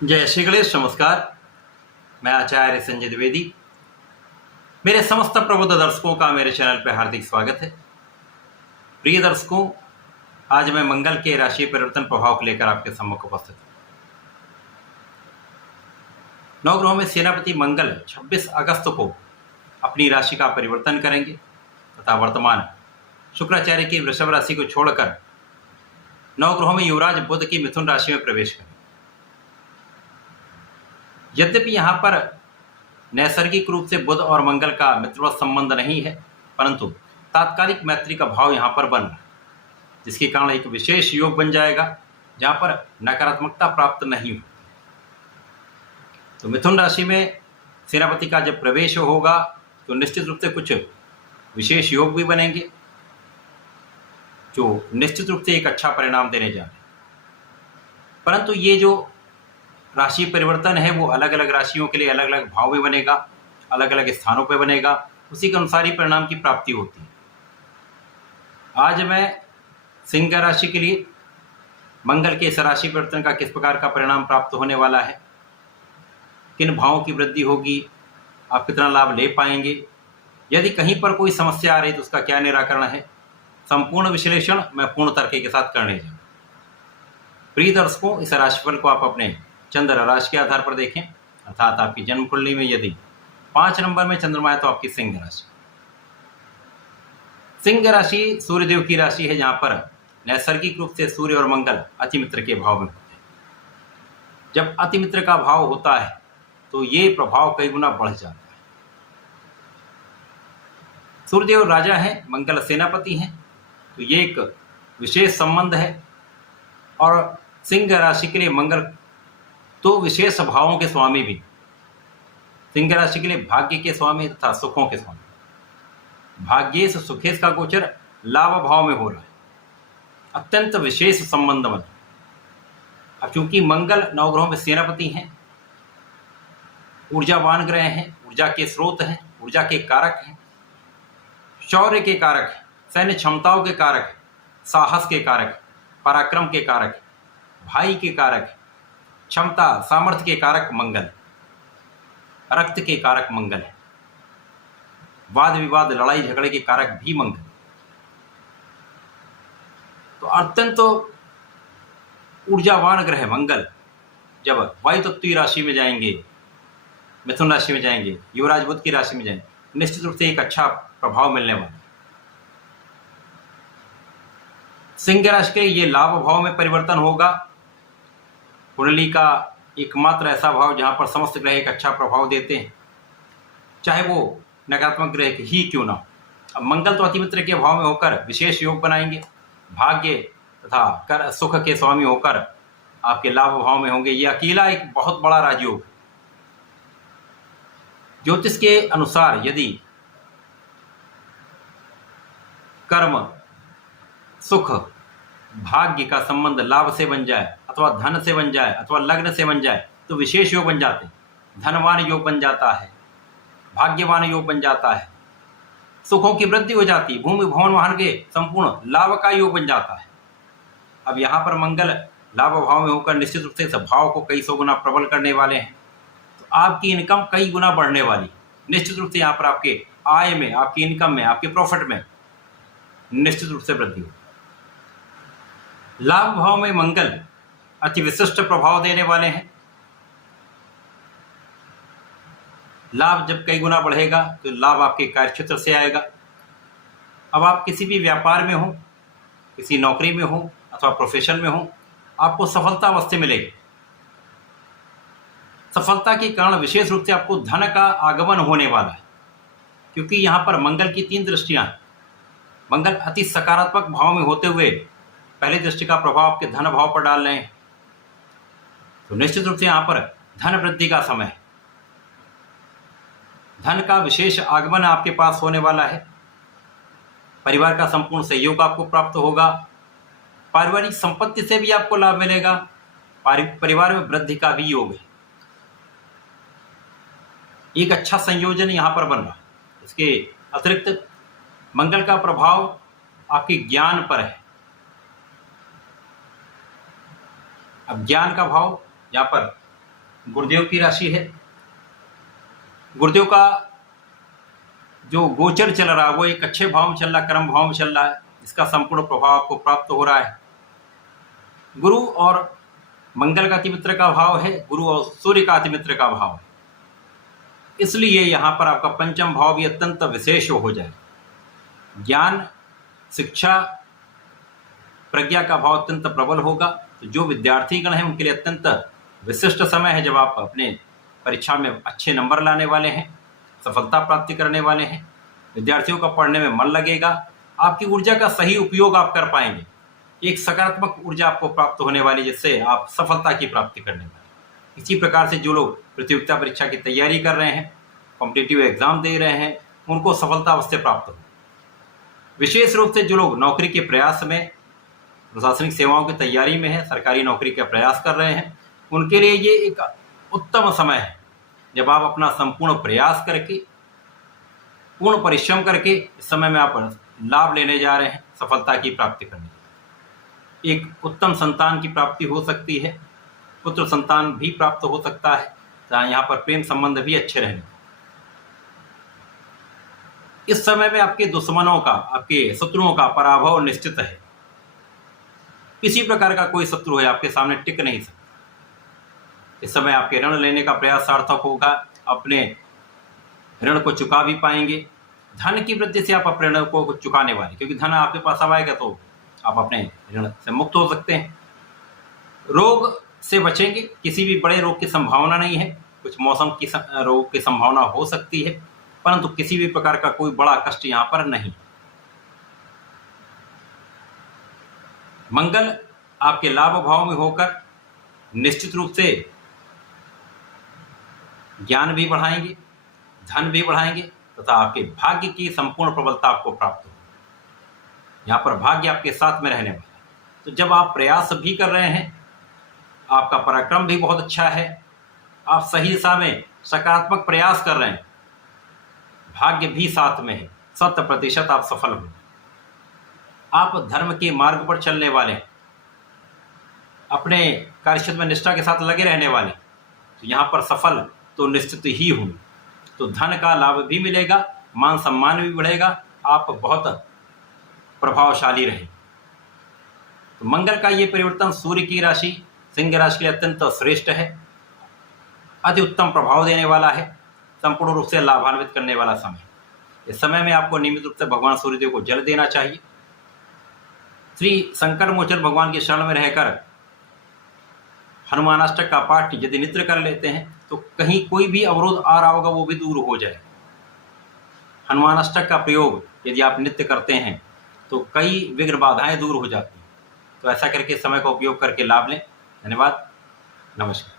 जय श्री गणेश। नमस्कार। मैं आचार्य संजय द्विवेदी। मेरे समस्त प्रबुद्ध दर्शकों का मेरे चैनल पर हार्दिक स्वागत है। प्रिय दर्शकों, आज मैं मंगल के राशि परिवर्तन प्रभाव को लेकर आपके सम्मुख उपस्थित हूँ। नवग्रहों में सेनापति मंगल 26 अगस्त को अपनी राशि का परिवर्तन करेंगे तथा वर्तमान शुक्राचार्य की वृषभ राशि को छोड़कर नवग्रहों में युवराज बुध की मिथुन राशि में प्रवेश करेंगे। यद्यपि यहाँ पर नैसर्गिक रूप से बुध और मंगल का मित्रवत संबंध नहीं है, परंतु तात्कालिक मैत्री का भाव यहाँ पर बन रहा है, जिसके कारण एक विशेष योग बन जाएगा जहाँ पर नकारात्मकता प्राप्त नहीं हो। तो मिथुन राशि में सेनापति का जब प्रवेश होगा तो निश्चित रूप से कुछ विशेष योग भी बनेंगे, जो निश्चित रूप से एक अच्छा परिणाम देने जा रहे हैं। परंतु ये जो राशि परिवर्तन है वो अलग अलग राशियों के लिए अलग अलग भाव में बनेगा, अलग अलग स्थानों पर बनेगा, उसी के अनुसार ही परिणाम की प्राप्ति होती है। आज मैं सिंह राशि के लिए मंगल के इस राशि परिवर्तन का किस प्रकार का परिणाम प्राप्त होने वाला है, किन भावों की वृद्धि होगी, आप कितना लाभ ले पाएंगे, यदि कहीं पर कोई समस्या आ रही तो उसका क्या निराकरण है, संपूर्ण विश्लेषण मैं पूर्ण तर्क के साथ करने जा रहा हूं। प्रिय दर्शकों, इस राशिफल को आप अपने चंद्र राशि के आधार पर देखें, अर्थात आपकी जन्म कुंडली में यदि 5 नंबर में चंद्रमा है तो आपकी सिंह राशि। सिंह राशि सूर्यदेव की राशि है, जहां पर नैसर्गिक रूप से सूर्य और मंगल अति मित्र के भाव में होते हैं। जब अति मित्र का भाव होता है तो ये प्रभाव कई गुना बढ़ जाता है। सूर्यदेव राजा है, मंगल सेनापति हैं, तो ये एक विशेष संबंध है। और सिंह राशि के लिए मंगल तो विशेष भावों के स्वामी भी, सिंह राशि के लिए भाग्य के स्वामी तथा सुखों के स्वामी। भाग्येश सुखेश का गोचर लाभ भाव में हो रहा है, अत्यंत विशेष संबंध बना। अब चूंकि मंगल नवग्रहों में सेनापति हैं, ऊर्जावान ग्रह हैं, ऊर्जा के स्रोत हैं, ऊर्जा के कारक हैं, शौर्य के कारक हैं, सैन्य क्षमताओं के कारक हैं, साहस के कारक, पराक्रम के कारक, भाई के कारक, क्षमता सामर्थ्य के कारक मंगल, रक्त के कारक मंगल है, वाद विवाद लड़ाई झगड़े के कारक भी मंगल। तो अत्यंत ऊर्जावान ग्रह मंगल जब वायु तत्व राशि में जाएंगे, मिथुन राशि में जाएंगे, युवराज बुध की राशि में जाएंगे, निश्चित रूप से एक अच्छा प्रभाव मिलने वाला है। सिंह राशि के ये लाभ भाव में परिवर्तन होगा। कुंडली का एकमात्र ऐसा भाव जहां पर समस्त ग्रह एक अच्छा प्रभाव देते हैं, चाहे वो नकारात्मक ग्रह ही क्यों ना हो। अब मंगल तो अति मित्र के भाव में होकर विशेष योग बनाएंगे, भाग्य तथा कर सुख के स्वामी होकर आपके लाभ भाव में होंगे। ये अकेला एक बहुत बड़ा राजयोग। ज्योतिष के अनुसार यदि कर्म, सुख, भाग्य का संबंध लाभ से बन जाए अथवा धन से बन जाए अथवा लग्न से बन जाए तो विशेष योग बन जाते हैं। धनवान योग बन जाता है, भाग्यवान योग बन जाता है, सुखों की वृद्धि हो जाती है, भूमि भवन वाहन के संपूर्ण लाभ का योग बन जाता है। अब यहाँ पर मंगल लाभ भाव में होकर निश्चित रूप से इस भाव को कई सौ गुना प्रबल करने वाले हैं, तो आपकी इनकम कई गुना बढ़ने वाली। निश्चित रूप से यहाँ पर आपके आय में, आपकी इनकम में, आपके प्रॉफिट में निश्चित रूप से वृद्धि हो। लाभ भाव में मंगल अति विशिष्ट प्रभाव देने वाले हैं। लाभ जब कई गुना बढ़ेगा तो लाभ आपके कार्यक्षेत्र से आएगा। अब आप किसी भी व्यापार में हो, किसी नौकरी में हो अथवा प्रोफेशन में हो, आपको सफलता अवश्य मिलेगी। सफलता के कारण विशेष रूप से आपको धन का आगमन होने वाला है, क्योंकि यहाँ पर मंगल की 3 दृष्टियां हैं। मंगल अति सकारात्मक भाव में होते हुए पहली दृष्टि का प्रभाव आपके धन भाव पर डाल रहे हैं, तो निश्चित रूप से यहाँ पर धन वृद्धि का समय है। धन का विशेष आगमन आपके पास होने वाला है। परिवार का संपूर्ण सहयोग आपको प्राप्त होगा। पारिवारिक संपत्ति से भी आपको लाभ मिलेगा। परिवार में वृद्धि का भी योग है। एक अच्छा संयोजन यहाँ पर बन रहा है। इसके अतिरिक्त मंगल का प्रभाव आपके ज्ञान पर है। अब ज्ञान का भाव यहाँ पर गुरुदेव की राशि है। गुरुदेव का जो गोचर चल रहा है वो एक अच्छे भाव में चल रहा है, कर्म भाव में चल रहा है, इसका संपूर्ण प्रभाव आपको प्राप्त हो रहा है। गुरु और मंगल का अतिमित्र का भाव है, गुरु और सूर्य का अतिमित्र का भाव है, इसलिए यहाँ पर आपका पंचम भाव भी अत्यंत विशेष हो जाए। ज्ञान, शिक्षा, प्रज्ञा का भाव अत्यंत प्रबल होगा। तो जो विद्यार्थीगण हैं उनके लिए अत्यंत विशिष्ट समय है, जब आप अपने परीक्षा में अच्छे नंबर लाने वाले हैं, सफलता प्राप्ति करने वाले हैं। विद्यार्थियों का पढ़ने में मन लगेगा, आपकी ऊर्जा का सही उपयोग आप कर पाएंगे। एक सकारात्मक ऊर्जा आपको प्राप्त होने वाली, जिससे आप सफलता की प्राप्ति करने वाले। इसी प्रकार से जो लोग प्रतियोगिता परीक्षा की तैयारी कर रहे हैं, कॉम्पिटिटिव एग्जाम दे रहे हैं, उनको सफलता अवश्य प्राप्त हो। विशेष रूप से जो लोग नौकरी के प्रयास में, प्रशासनिक सेवाओं की तैयारी में है, सरकारी नौकरी का प्रयास कर रहे हैं, उनके लिए ये एक उत्तम समय है, जब आप अपना संपूर्ण प्रयास करके, पूर्ण परिश्रम करके इस समय में आप लाभ लेने जा रहे हैं, सफलता की प्राप्ति करने। एक उत्तम संतान की प्राप्ति हो सकती है, पुत्र संतान भी प्राप्त हो सकता है, जहाँ यहाँ पर प्रेम संबंध भी अच्छे रहने। इस समय में आपके दुश्मनों का, आपके शत्रुओं का पराभव निश्चित है। किसी प्रकार का कोई शत्रु है आपके सामने टिक नहीं सकता। इस समय आपके ऋण लेने का प्रयास सार्थक होगा, अपने ऋण को चुका भी पाएंगे। धन की वृद्धि से आप अपने ऋण को चुकाने वाले, क्योंकि धन आपके पास आएगा तो आप अपने ऋण से मुक्त हो सकते हैं। रोग से बचेंगे, किसी भी बड़े रोग की संभावना नहीं है। कुछ मौसम की रोग की संभावना हो सकती है, परंतु किसी भी प्रकार का कोई बड़ा कष्ट यहाँ पर नहीं। मंगल आपके लाभ भाव में होकर निश्चित रूप से ज्ञान भी बढ़ाएंगे, धन भी बढ़ाएंगे, तथा आपके भाग्य की संपूर्ण प्रबलता आपको प्राप्त होगी। यहाँ पर भाग्य आपके साथ में रहने वाला है। तो जब आप प्रयास भी कर रहे हैं, आपका पराक्रम भी बहुत अच्छा है, आप सही दिशा में सकारात्मक प्रयास कर रहे हैं, भाग्य भी साथ में है, 100% आप सफल होंगे। आप धर्म के मार्ग पर चलने वाले हैं, अपने कार्यक्षेत्र में निष्ठा के साथ लगे रहने वाले, तो यहाँ पर सफल तो निश्चित ही होंगे। तो धन का लाभ भी मिलेगा, मान सम्मान भी बढ़ेगा, आप बहुत प्रभावशाली रहेंगे। तो मंगल का ये परिवर्तन सूर्य की राशि सिंह राशि के लिए अत्यंत श्रेष्ठ है, अति उत्तम प्रभाव देने वाला है, संपूर्ण रूप से लाभान्वित करने वाला समय। इस समय में आपको नियमित रूप से भगवान सूर्यदेव को जल देना चाहिए। श्री संकट मोचन भगवान की शरण में रहकर हनुमानाष्टक का पाठ यदि नित्य कर लेते हैं, तो कहीं कोई भी अवरोध आ रहा होगा वो भी दूर हो जाए। हनुमानाष्टक का प्रयोग यदि आप नित्य करते हैं तो कई विघ्न बाधाएं दूर हो जाती हैं। तो ऐसा करके समय का उपयोग करके लाभ लें। धन्यवाद, नमस्कार।